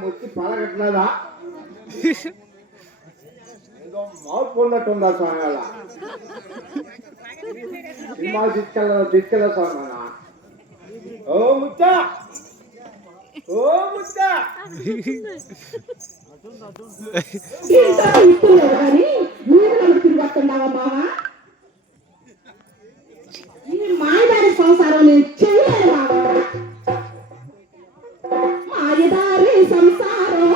ముచ్చి పలగట్లేదా ఏదో మౌపున్నట్టుందా స్వామి అలా సినిమా తీసుకెళ్ళ స్వామి ఓ ముచ్చ ఓ ముచ్చ మాయదారి సంసారం నేను చేయలేదు మాయదారి సంసారం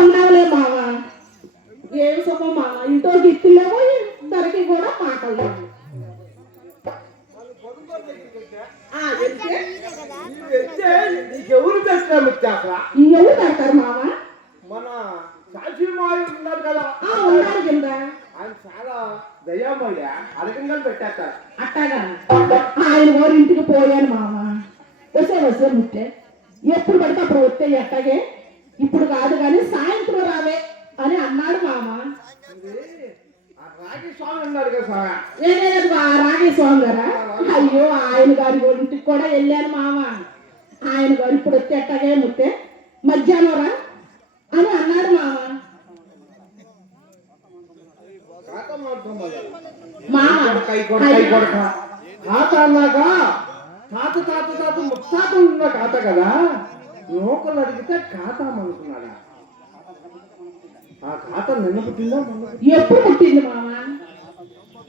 ఉండవులే మావా ఏం సొమ్మ మా ఇంట్లో గిత్తులేమో ధరకి కూడా మాటలు ఎవరు తెస్తారు ఎవరు పెడతారు మావా మన సాక్షి ఉన్నారు కదా ఉన్నారు కింద ఆయన చాలా దయామయ్య అరకంగా పెట్టేస్తారు అట్టాగా ఆయన వారి ఇంటికి పోయాను మామ వస్తే ముట్టే ఎప్పుడు పడితే అప్పుడు వస్తే ఎట్టాగే ఇప్పుడు కాదు కానీ సాయంత్రం రావే అని అన్నాడు మామ రాగి స్వామి ఉన్నారు కదా నేనేది రాగి స్వామి గారా అయ్యో ఆయన గారి ఇంటికి కూడా వెళ్ళాను మామ ఆయన గారు ఇప్పుడు వస్తే ఎట్టాగే ముట్టే మధ్యాహ్నం రా అని అన్నాడు మామ తాత అన్నాక తాత తాత తాత ముత్తాత ఉన్న తాత కదా లోకలు అడిగితే ఖాతా అనుకున్నాడా ఆ ఖాతా నిన్న పుట్టిందా ఎప్పుడు పుట్టింది మామ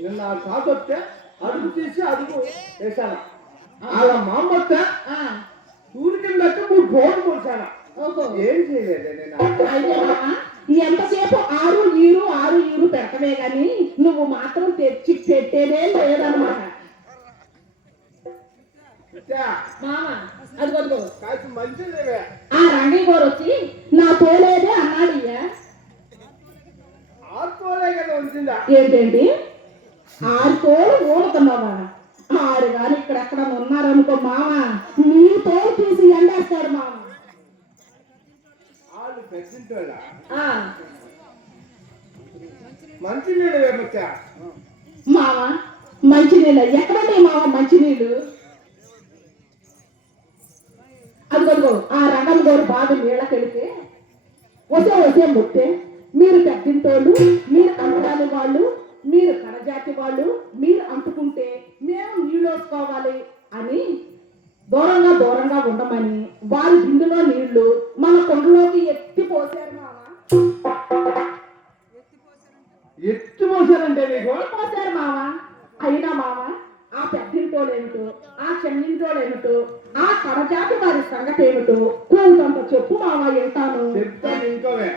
నిన్న ఆ తాత వస్తే అడుగు తీసి అడుగు వేసాను అలా మా అమ్మ వస్తే సూర్యు కింద మూడు ఫోన్ పోసాను ఏం చేయలేదు నేను ఎంతసేపు ఆరు ఈరు పెట్టవే గాని నువ్వు మాత్రం తెచ్చి పెట్టేదే లేదన్నమాట అదిగో ఆ రంగి గారు వచ్చి నా తోలేదే అన్నాడు ఏంటండి 6 తోలు ఊడుతున్నావా 6 గాని ఇక్కడెక్కడ ఉన్నారనుకో మామ నీ తోలు తీసి ఎండేస్తాడు మామ మామ మంచినీళ్ళు ఎక్కడండి మామ మంచినీళ్ళు అదిగో ఆ రంగం గోరు బాగా నీళ్ళకెళ్తే వసే ముట్టే మీరు పెద్దింటోళ్ళు మీరు అంటరాని వాళ్ళు మీరు కరజాతి వాళ్ళు మీరు అంటుకుంటే మేము నీళ్ళు వేసుకోవాలి అని దూరంగా ఉండమని వారి బిందులో నీళ్లు మన కొండలోకి ఎత్తి పోసారు మామ ఎత్తి పోసారంటే పోసారు మామ అయినా మామ ఆ పెద్దింటోడేమిటో ఆ చెన్నింటోడేమిటో ఆ కరజాతి వారి సంగతి ఏమిటో కొంత చెప్పు మామ వింటాను చెప్తాను ఇంకోవే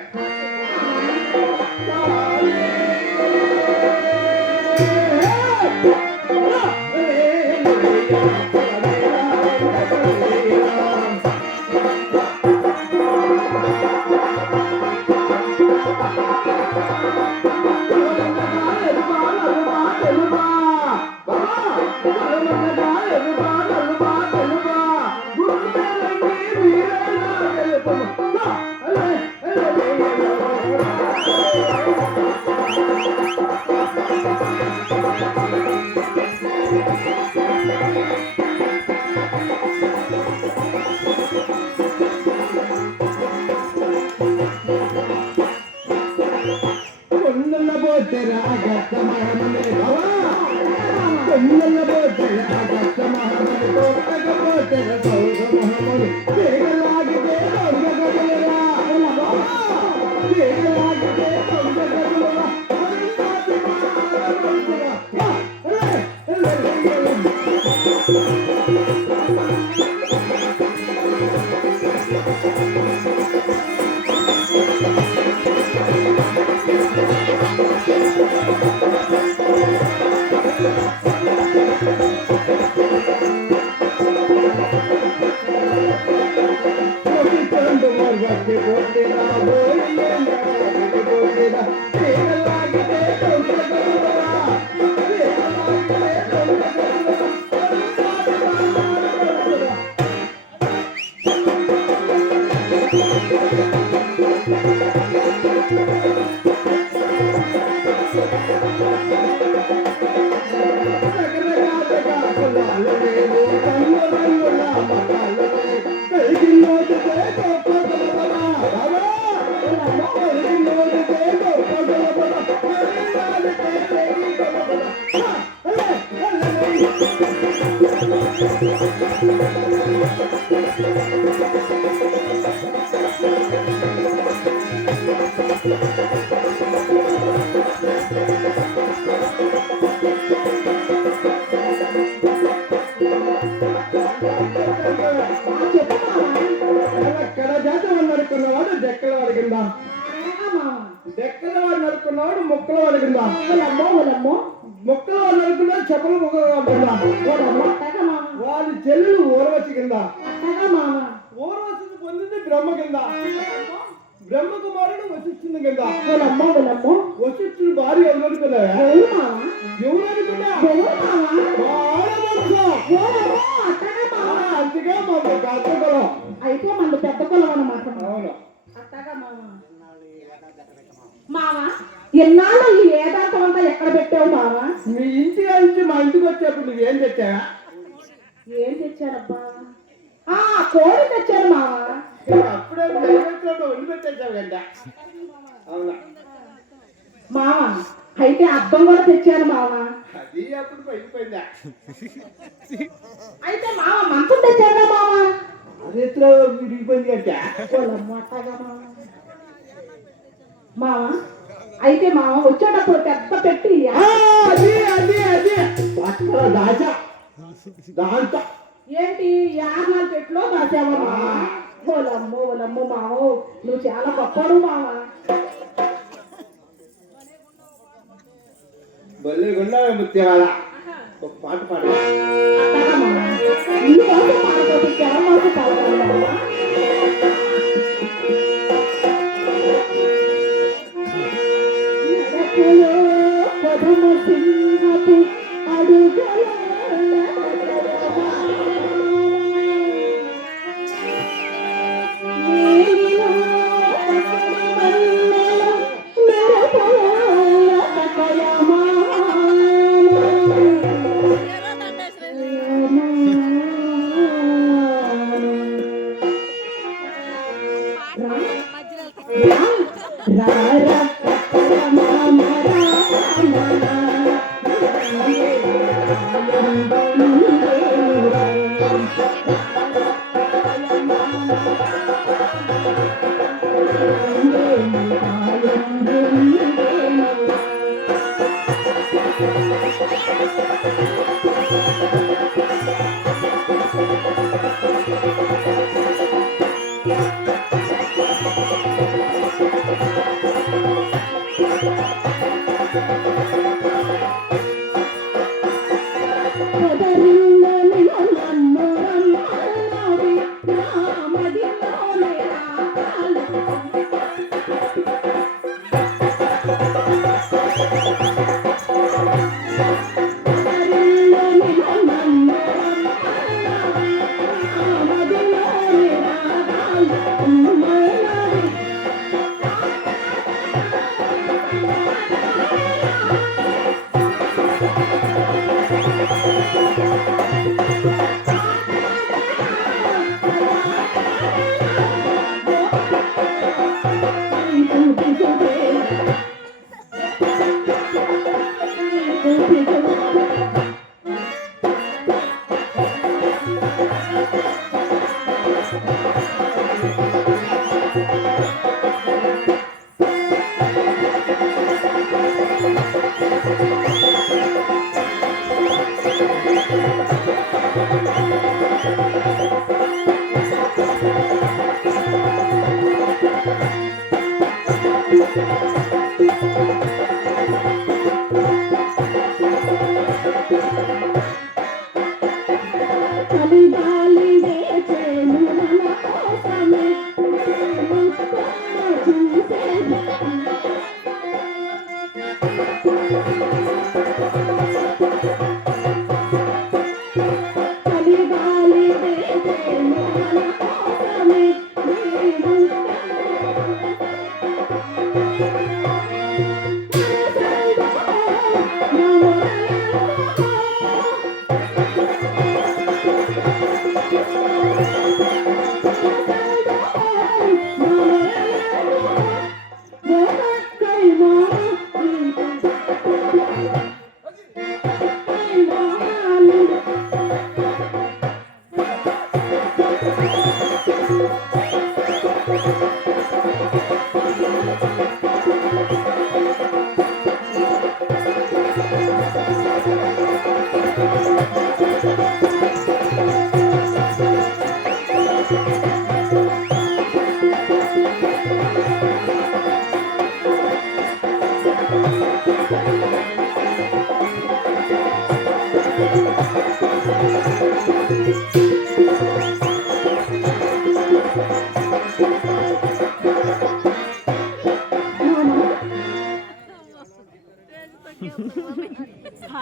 డెక్కల వాడు నడుకున్నవాడు మొక్కల వాడు కింద మొక్కల వాడు నడుకున్నాడు చెప్పల మొక్క వాడి చెల్లెలు ఊరవచ్చి కింద ఊరవచ్చిని పొందింది బ్రహ్మ కింద బ్రహ్మ కుమారుడు వశిష్ఠుని కింద వశిష్ఠుని భార్య ఎవరు అనుకున్నా ఎవరు అనుకున్నా అందుకే మాకు పెద్ద కులం అయితే మన పెద్ద కులం అన్నమాట. అవును మామ ఎన్నాళ్ళు ఈ వేదాంతం అంతా ఎక్కడ పెట్టావు మామ? మీ ఇంటి నుంచి మా ఇంటికి వచ్చేప్పుడు నువ్వేం తెచ్చావా? ఏం తెచ్చారబ్బా? కోడి తెచ్చారు మామ. అప్పుడే నైవేద్యంలో వండి పెట్టేసావు కదా. అవునా మామ? అయితే అద్దం కూడా తెచ్చారు మామ. అది అప్పుడు పైపోయిందా? అయితే మామ మంచం తెచ్చారా మామ? అది ఎట్లా విడిపోయింది అంటే మామ అయితే మామ వచ్చేటప్పుడు పెద్ద పెట్టి అది అది అది అక్కడ దాచా దాంతో ఏంటి యాభై పెట్టులో దాచావా మామ? ఓలమ్మో ఓలమ్మో మామ నువ్వు చాలా గొప్పడు మామ. బల్లి గుండావే ముత్యవాడ ఒక పాట పాడు. ఈ కోసం పాడుకోవచ్చు చాలా మాకు పాడుకోవాలి. సింహపు అడుగల పొదరిల్లని చలిగాలి వేచేను మన కోసమే చూసేది చలిగాలి వేచేను మన కోసమే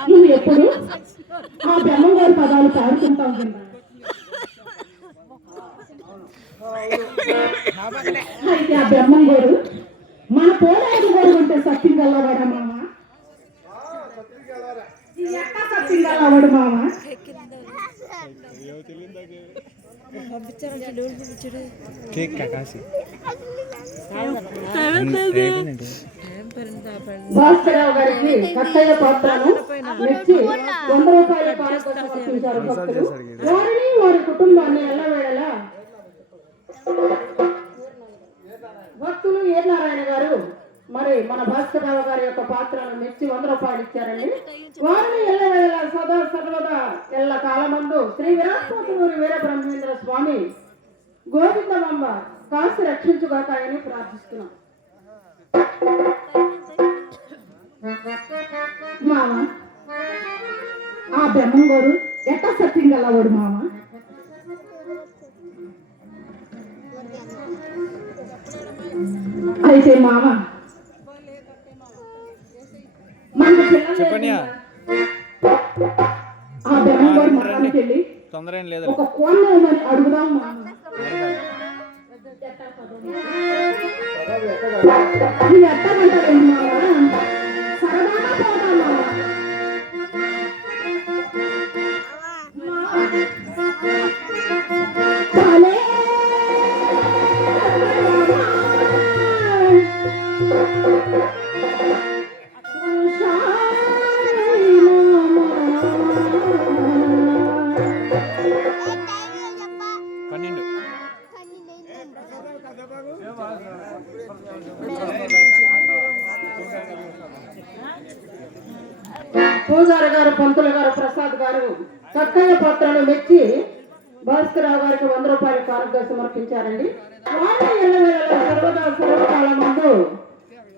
నువ్వు ఎప్పుడు ఆ బ్రహ్మంగారి పదాలు పాడుకుంటావు కదా అయితే ఆ బ్రహ్మంగారు మన పోరాడు గారు అంటే సత్యం గల్లవాడా మామ ఎట్లా సత్యం గల్లవాడు మామ భాస్కరరావు గారికి కట్టయ్య పాత్రను మెచ్చి 100 రూపాయల కానుక సమర్పించారు భక్తులు వారిని వారి కుటుంబాన్ని ఎల్లవేళలా భక్తులు ఏ నారాయణ గారు మరి మన భాస్కరరావు గారి యొక్క పాత్రను మెచ్చి 100 రూపాయలు ఇచ్చారండి వారిని ఎల్లవేళలా సదా సర్వదా ఎల్ల కాలమందు శ్రీ విరాట్పోతులూరి వీర బ్రహ్మేంద్ర స్వామి గోవిందమ్మ కాసి రక్షించుగాక అని ప్రార్థిస్తున్నాం మామ ఆ బ్రహ్మంగారు ఎట్టా సత్యం గలవాడు మామ అయితే మామ మనకు పిల్లలు ఆ బ్రహ్మంగారు మరణానికి వెళ్ళి ఒక కోణ మరి అడుగుదాం మామ ఇది ఎట్టమంటారు మామ సరదాగా పోదాం మామ భలే పూజారి గారు పంతులు గారు ప్రసాద్ గారు కట్టయ్య పాత్రను మెచ్చి భాస్కరరావు గారికి 100 రూపాయల కానుక సమర్పించారండి వారి ఎల్లవేళలా సర్వదా సర్వకాలం ముందు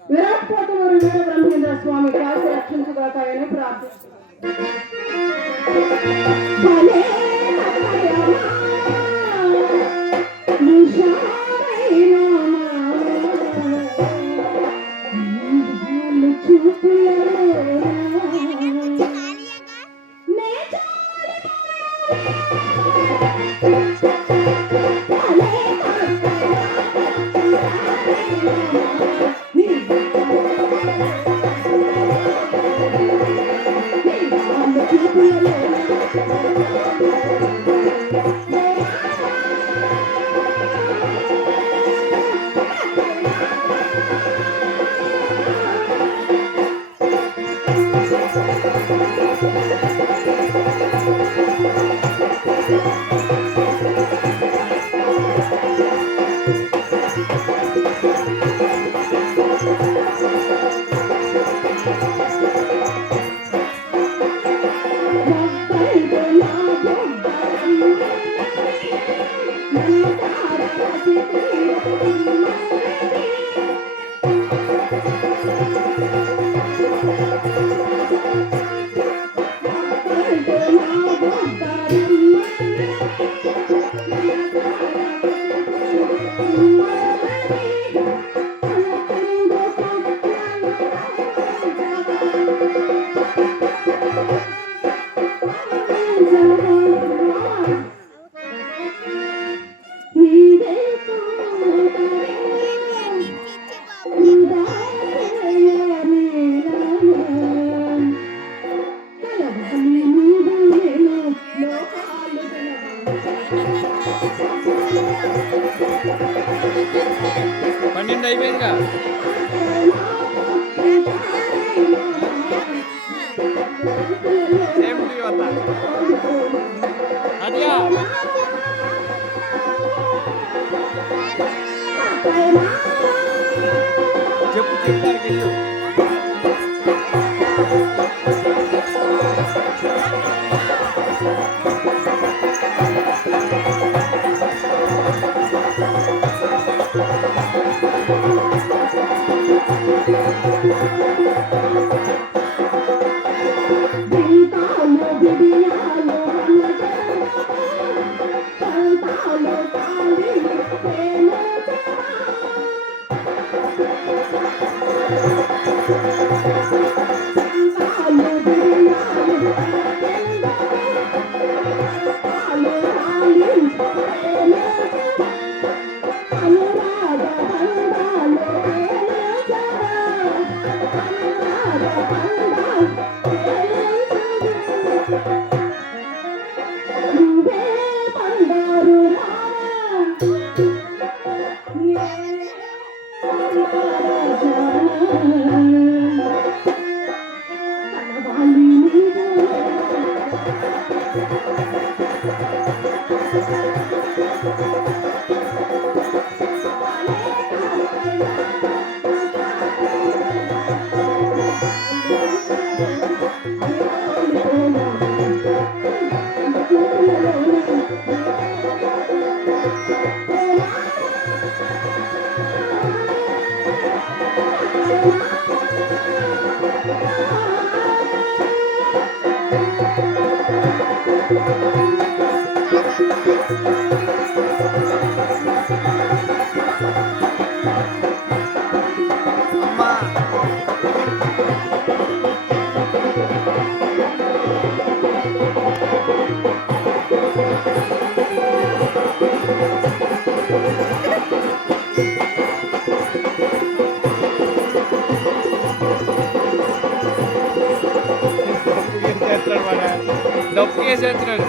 విరాట్పోతులూరి వీర బ్రహ్మేంద్ర స్వామి కాసి రక్షించుగాక అని ప్రార్థిస్తున్నాం అదియా చెప్పు చెప్పడానికి వెళ్ళు డబ్బు కేసేస్తున్నాడు